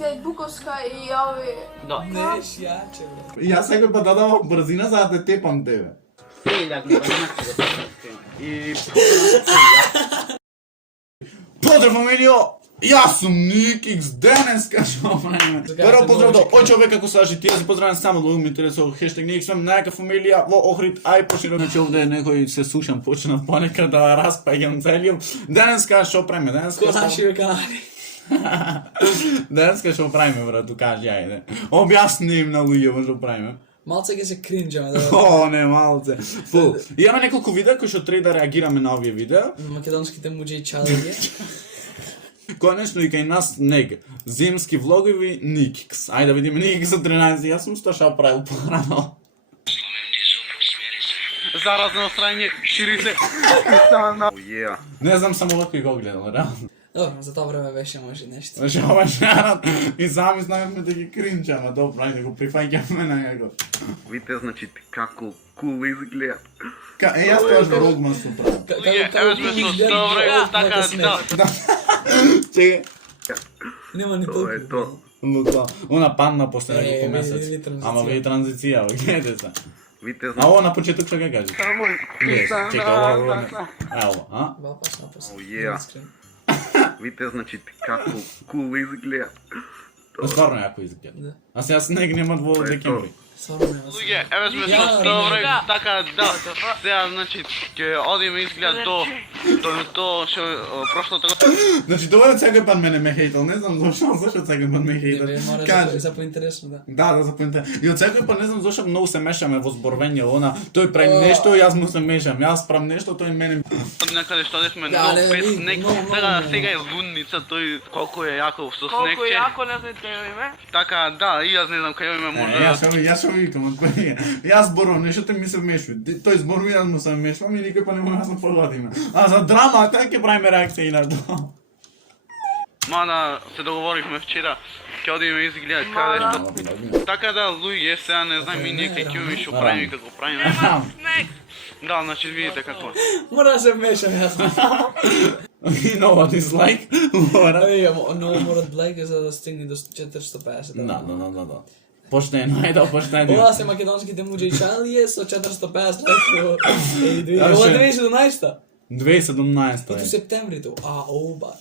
изгубите Буковска и ови... Да. Не, шияче, бре. И аз всеки път дадавам бързина, за да те тепам тебе. Хиляк ми И... Поздрав, фамилио! Јас сум Ник Икс, денеска што правиме. Прво поздрав до ој човек ако слажи, тие се поздравам само да ме интересува хештег Ник Икс, најака фамилија во Охрид, ај поширо. Значи овде некој се слушам, почнав понекад да распаѓам целиум. Денеска што правиме? Денеска Ко наши канали. Денеска што правиме, брату, кажи ајде. Објасни им на луѓето што правиме. Малце ќе се кринџаме, да. О, не, малце. Фу. Имаме неколку видеа кои што треба да реагираме на овие видеа. Македонските муџи и чалиги. Конечно и кај нас нег. Зимски влогови Никикс. Ајде да видиме Никикс за 13. Јас сум што правил порано. Заразно страње, шири се. Не знам само кој го гледал, реално. Добро, за тоа време беше може нешто. Значи ова шарат и сами знаеме да ги кринчаме, добро, ајде го прифаќаме на него. Видите, значи, како кул изгледа. Јас тоа што Рогман су правил. Еве сме со добро, така да. Чеке. Нема ни Тоа е толку. тоа. Лука, она падна после неколку види месеци. транзиција. Ама ви транзиција, гледате се. Видите, А значи, ова на почеток што ќе кажеш? Чека, ова. Ево, а? Вапас напас. видите, значи, како кул изгледа. Стварно јако изгледа. Да. А сега снег нема во Тоа е декември. Сварно нема. Луѓе, еве сме Ја, со добро, да. така да. Сега значи ќе одиме изглед до што прошлото. Значи доволен секој пат мене ме хейтал, не знам зашто секој пат ме хейтал. Тебе мора Кажи. за поинтересно, да. Да, за поинте. И од секој пат не знам зашто многу се мешаме во зборвење, она тој прави нешто, јас му се мешам, јас правам нешто, тој мене. Од некаде што одевме Да, до не, пет ми, снег, много, сега е много. лунница, тој колку е јако со Колко снегче. јако не знам кај име. Така, да, и јас не знам кај име може Јас што викам, од кој е? Јас зборувам, нешто ми се вмешува. Тој зборува, јас му се вмешувам и никој па не може да се погодиме. А за драма, како ќе правиме реакција и на тоа? Мада се договоривме вчера, ќе одиме изглед каде што. Така да, луѓе, сега не знам и ние ќе ќе што правиме и како правиме. Снег. Да, значи видите како. Мора да се вмешам јас. You know what is like? Мора. Много морат блега за да стигне до 450. Да. Поштено, ајде, поштено. Ова се македонските муџи и чалиги со 450 лайкови. Ова Аше. 2017-та. 2017 Ото е. септемврито. обат.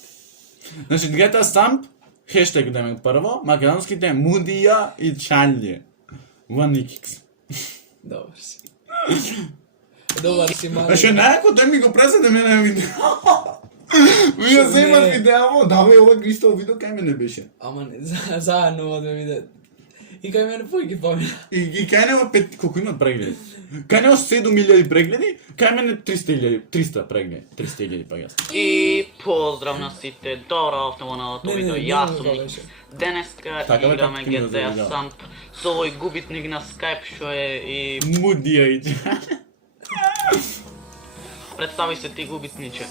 Значи, GTA Stamp, хештег деме прво, македонските мудија и чалје. Во Никикс. Добар си. Добар си, мали. Значи, најако тој ми го преседе мене видео. Вие Шо се имат не? видео, давај ова исто видео кај мене беше. Ама заедно одме виде. И кај мене појки помина. И кај нема 5, колку имат прегледи? Кај нема 7000 прегледи, кај мене 300 прегледи. 300.000 па јас. И поздрав на сите, добро овде во новото видео. Јас сум Ник. Денеска Така, бе, играме како ти го GTA завидјав? Stamp со овој губитник на Skype што е и Мудија и чалје. представи се ти губитниче.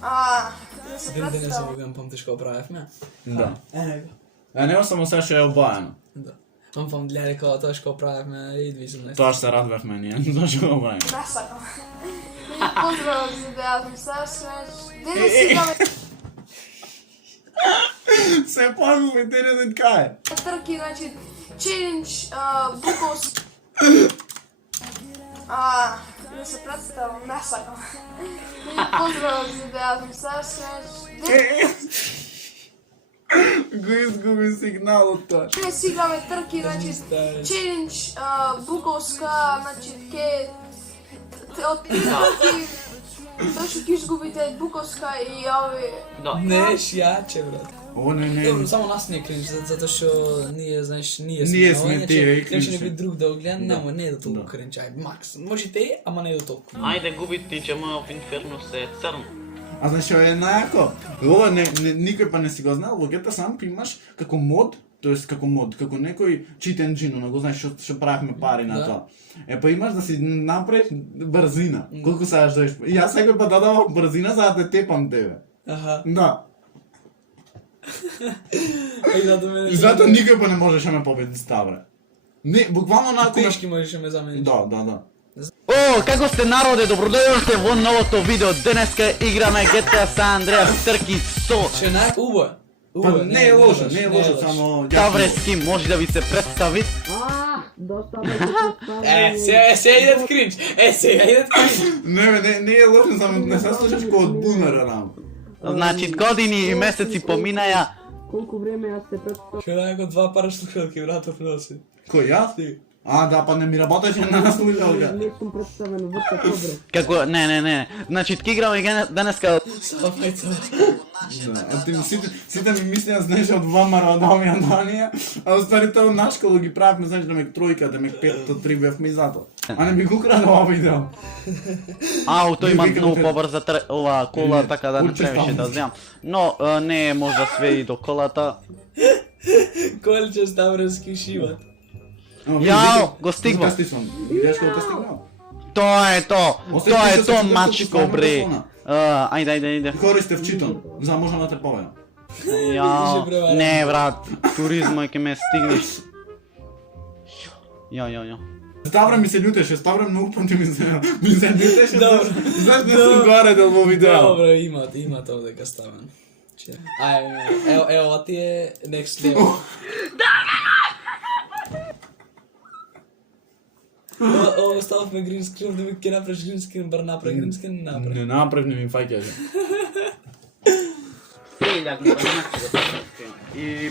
Да се Ден денес представам. го памтиш кога правевме. Да. Него. А нема само се што е обајано. Да. Ам памтиле кога тоа што правевме и 2017. Тоа што се радвавме ние, зашто го правиме. Да сакам. Поздрав за да ми саш. Денес играме Се погуби, те не знаат кај. трки, значи челендж Буковска. Да се представам, да сакам. Поздрав за да ми саш. Го изгуби сигналот тоа. Денес играме трки, значи челендж Буковска, значи ке од три трки тоа што ќе изгубите Буковска и ови... Да. Не, шијаче, брат. О, не. Добро, само нас не е кринж, затоа што ние, знаеш, ние сме. Ние сме тие и кринж. кринж. Некој друг да го гледа, нема, не е до толку кринж, ај, макс. Можете, ама не е до толку. Ајде губитниче, мојот инферно се е црно. А знаеш што е најако? Ова никој па не си го знал, во GTA Stamp имаш како мод, тоест како некој cheat engine, но го знаеш што правевме пари на Да. тоа. Е па имаш да си направиш брзина. Колку сакаш доеш. И јас секој пат дадавам брзина за да те тепам тебе. Аха. Да. И зато мене... И затоа никој па не можеше ме победи ставре. Не, буквално нако Тешки можеш да ме замениш. Да. О, како сте народе, добродојдовте во новото видео. Денеска играме GTA San Andreas трки 100. Ше најак убо е. Pa ne je loše, ne je loše, samo... Ставрески, може да ви се представи? Сега идет кринч. Сега идет кринч. Не е лошо, само не се слушаш ко од бунара нам. Значи години и месеци поминаја. Ще дай го 2 пара слушалки, братов носи. Кој јас? А, да, па не ми работеше на слушалка. Како не. Значи ки играме денеска А ти сите ми мислеа, знаеш, од Вамара, од овие данија, а оствари тоа наш кога ги правевме, знаеш, да мек тројка, да мек 5-3 бевме и зато. А не би го украде ова видео. Ауто има многу побрза ова кола, Не, така да не учи требаше само. да земам. Но не е може да сведи до колата. Колче Ставровски шиват. Јао, го стигва. Видеш колку стигнал? Тоа е то. Осети Тоа се е да то се мачко слушаш бре. телефона. Ајде. Користев читон, за да можам да те повеам. Јао, не брат, туризма ќе ме стигнеш. Ја. Ставра ми се љутеше, Ставра многу пати ми се љутеше. Добро. Знаеш, не сум горе дел во видео. Добро, имат овдека ставен. Ево, ова ти е next level. Ово стававме green screen, да ми ке направиш green screen, бар направи green screen, направи. Не направи, не ми фаќаше. И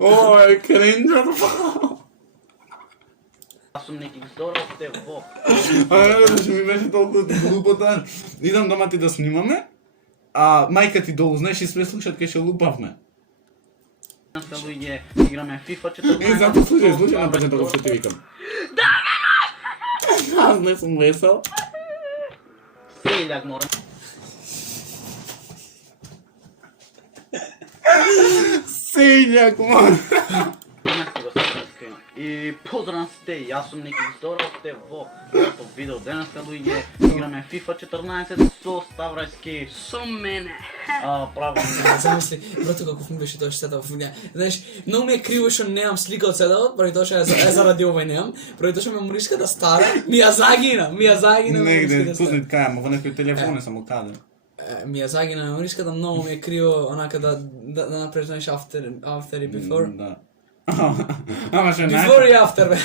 О, е кринџа. Аз сум неки здоров те во. Што ми беше толку глупота. Идам дома ти да снимаме, а мајка ти долу, знаеш, и све слушат кај ќе лупавме. Луѓе играме FIFA 14. И зато слушај на почетокот што ти викам. Аз не сум весел. Сељак морам. Сењак, ман. И поздрав сте, јас сум неки здоров те во новото видео денеска луѓе играме FIFA 14 со Ставрајски. Со мене. Право. Замисли, брато како ми беше тоа штета во фунија. Знаеш, многу ми е криво што немам слика од седелот, поради тоа што заради ова немам, поради тоа што мемориската стара, ми ја загина Негде, мемориската стара. пуснет кај, во некој телефон само каде. Ми ја загина мемориската, многу ми е криво онака да направиш, знаеш, after и before. Да. Ама што Before и after, бе.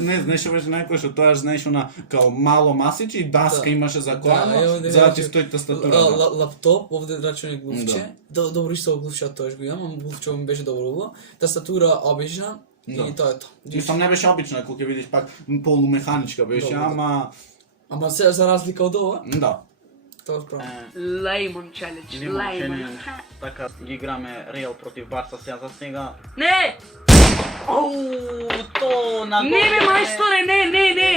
Не, знаеш што беше најкој што тоа знаеш она као мало масиче и даска Да. имаше за Да, колано, ево, за да ти значи, стои тастатура. Лаптоп, овде рачуне глувче. Добро исто глувче, тоа го имам, ама глувче ми беше добро убаво. Тастатура обична и Да. тоа е тоа. Мислам не беше обична, кога ќе видиш пак полумеханичка беше, Добро, да. ама Ама се за разлика од ова, да. тоа е право. Лаймон челендж, лаймон. Така ги играме Реал против Барса сега за сега. Не! Оу, то на Не бе, мајсторе, не!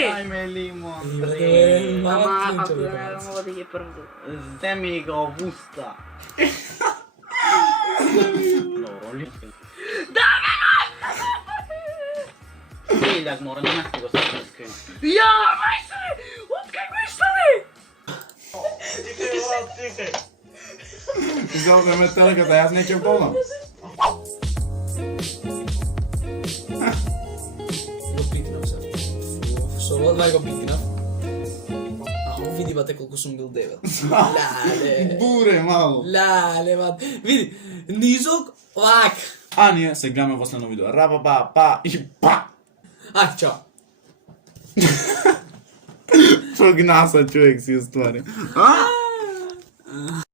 Ајме лимон, Ама, bre. Ама, клинче, ако бе, ја брат. мога да ги првду. Земи го в уста. Добро, липски. Сељак мора на место го се. Ја, мајсторе! Откај го стане? Изелте ме телеката, јас не ќе полам. Го пикнав се. Со ова го пикнав. Види бате колку сум бил дебел. Лале. Буре мало. Лале, бат. Види, низок, вак. А ние се гледаме во следно видео. Раба ба па и па. Ај, чао. Што гнаса човек си оствари. А?